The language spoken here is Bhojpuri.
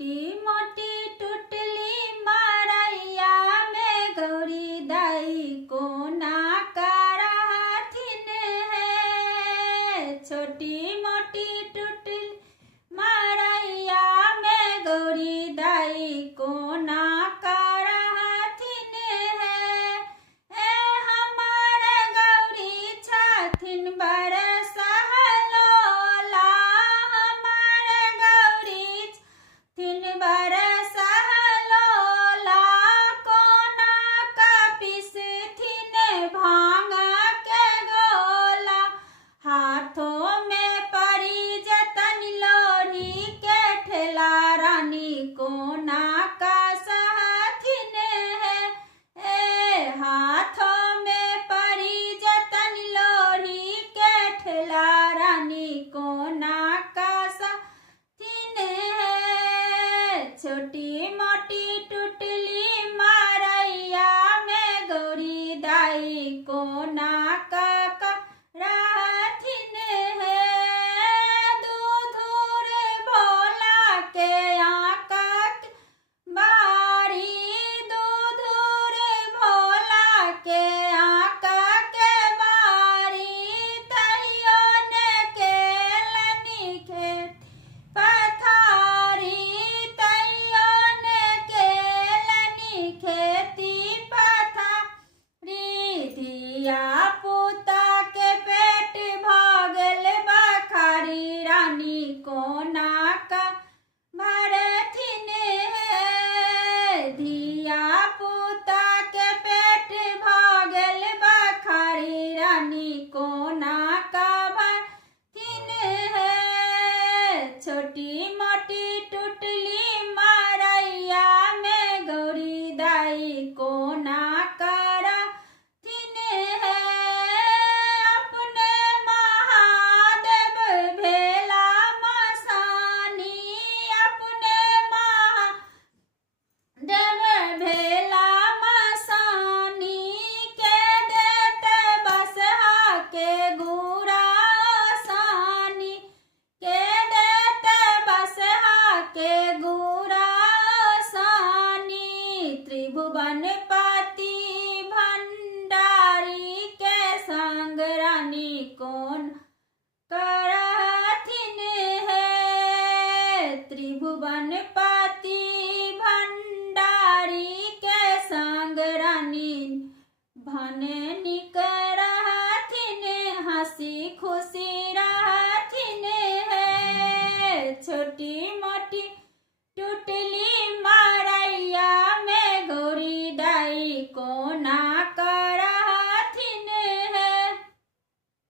छोटी मोटी टुटली मारैया में गौरी दाई कोना करहथिन है। छोटी मोटी टुटली मारैया में गौरी दाई कोना करहथिन है। ए हमार गौरी छथिन बरस हलोला, हमार गौरी छथिन बरस हलोला। कोना कपिसथिन भांग के गोला, हाथों में परी जतन लोरी के ठेला रानी कोना कसहथिन है। ए हाथों में परी जतन लोरी के ठेला रानी कोना कसहथिन है। छोटी मोटी टुटली मारैया में गौरी दाई कोना करहथिन है। दूधूर भोला के आँका के बारी, दूधूर भोला के आँका के बारी। तहियो ने केलनी खेत पथारी, तहियो ने केलनी खेती पथारी। धिया पुता के पेट भगल बखारी रानी कोना भरथिन है। धिया पुता के पेट भगल बखारी रानी कोना भरथिन है। छोटी मोटी टुटली मारैया में गौरी दाई कोना करहथिन है। अपने महादेव भेला मसानी, अपने महादेव भेला मसानी। के देते बसहा के गुरा सानी, के देते बसहा के गुरा सानी। त्रिभुवनपति भंडारी के संग रानी कौन करहथिन है। त्रिभुवनपति भंडारी के संग रानी भननी करहथिन, हंसी खुशी रहथिन है। छोटी मोटी टुटली मारैया में गौरी दाई कोना